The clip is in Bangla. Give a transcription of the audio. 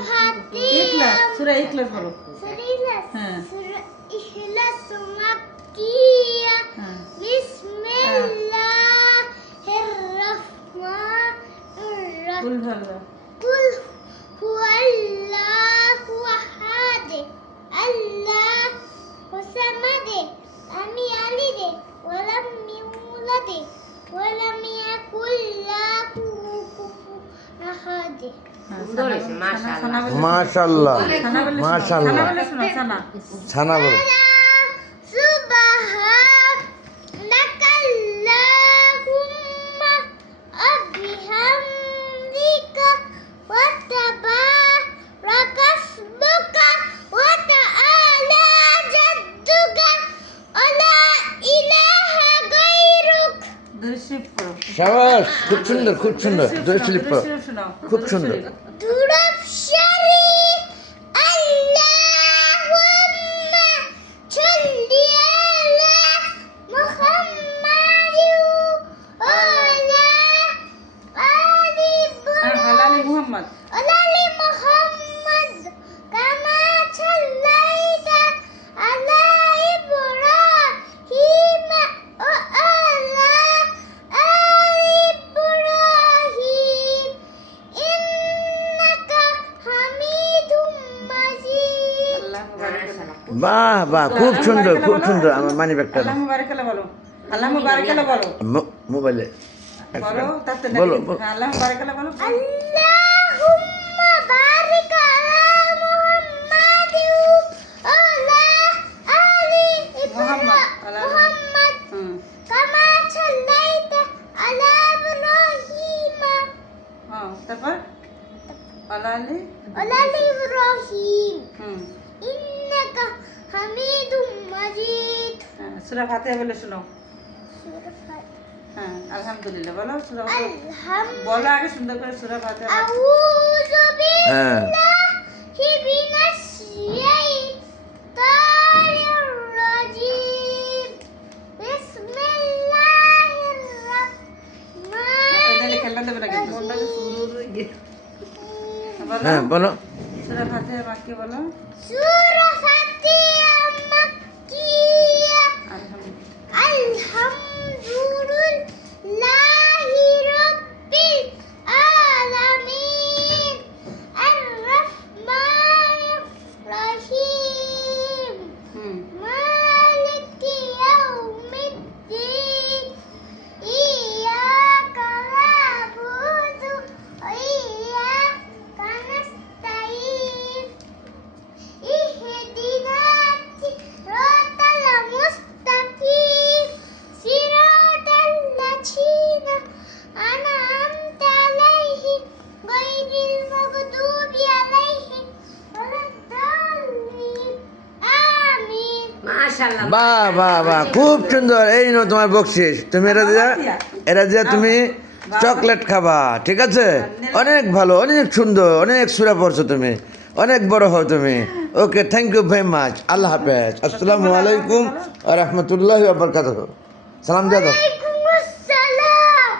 ইখলাস সূরা ইখলাস বলো সূরা ইখলাস হ্যাঁ সূরা ইখলাস মাক্কিয়া হ্যাঁ বিসমিল্লাহির রহমানির কুল রহিম ভালো কুল হুয়াল্লাহু আহাদ আল্লাহু সামাদ লাম ইয়ালিদ ওয়া লাম ইউলাদ ওয়া লাম ইয়াকুল লাহু কুফুওয়ান আহাদ সুন্দর হয়েছে, মাশাআল্লাহ। মাশাআল্লাহ ছানা বলে মাশাআল্লাহ শোনো ছানা ছানা বলো সুবহানাকাল্লাহুম্মা আবিহামদিকা ওয়া তাবারাকাসমুকা ওয়া তাআলা জাদ্দুকা ওয়া লা ইলাহা গায়রুক দর্শিপ পড়ো শাবাশ খুব সুন্দর দর্শিপ পড়ো শোনাও খুব সুন্দর দুরূপ শরীফ আল্লাহুম্মা সাল্লি আলা মুহাম্মাদিন ওয়া আলা আলি আর হালালি মুহাম্মদ আলি মুহাম্মাদ কামা সাল্লাইতা আলা ইব্রাহিম ওয়া আলা আলি ইব্রাহিম ইন্নাকা হামিদুম মাজিদ আল্লাহ মুবারক বাহ বাহ খুব সুন্দর আমার মানি ব্যাগটা আল্লাহ মুবারক বলো আল্লাহ মুবারক বলো মোবাইলে বলো তাতে বলো, দেখি। বলো। হ্যাঁ, আল্লাহ মুবারক বলো আল্লাহুম্মা বারিক আলা মুহাম্মাদিন ওয়া আলা আলি মুহাম্মদ, আলা আলি। মুহাম্মাদ হুম কামা সাল্লাইতা আলা ইব্রাহিম হ্যাঁ তারপর হালালি ওয়া আলি ইব্রাহিম হুম ইন্নাকা হামিদুম মাজিদ সূরা ফাতিহা বলে শোনো সূরা ফাতিহা হ্যাঁ আলহামদুলিল্লাহ বলো সূরা আলহামদুলিল্লাহ বলো আগে সুন্দর করে সূরা ফাতিহা আউযু হ্যাঁ বিল্লাহি মিনাশ শাইতানির রাজিম বিসমিল্লাহির এটা রাহমানির খেলনা দেবে না কিন্তু বলো হ্যাঁ বলো সূরা ফাতিহা মাক্কি বলো সূরা ফাতিহা মাক্কিয়া আলহামদুলিল্লাহ আলহামদুলিল্লাহি রাব্বিল আলামিন আর-রাহমানির রহিম হুম মালিকি ইয়াউমিদ্দিন ইয়্যাকা না'বুদু ওয়া ইয়্যাকা নাস্তাঈন ইহদিনাস সিরাতাল মুস্তাকিম সিরাতাল লাযিনা আন'আমতা আলাইহিম গায়রিল মাগদুবি আলাইহিম ওয়ালাদ-দাল্লিন আমিন মাশাআল্লাহ। বাহ বাহ বাহ খুব সুন্দর এই নো তোমার বকশিস তুমি এরা দিয়া তুমি চকলেট খাবা ঠিক আছে অনেক ভালো অনেক সুন্দর অনেক সুরা পড়ছো তুমি অনেক বড় হও তুমি okay thank you very much আল্লাহ হাফেজ আসসালামু আলাইকুম ওয়া রাহমাতুল্লাহি ওয়া বারাকাতুহু সালাম দিয়ে দাও ওয়ালাইকুমুস সালাম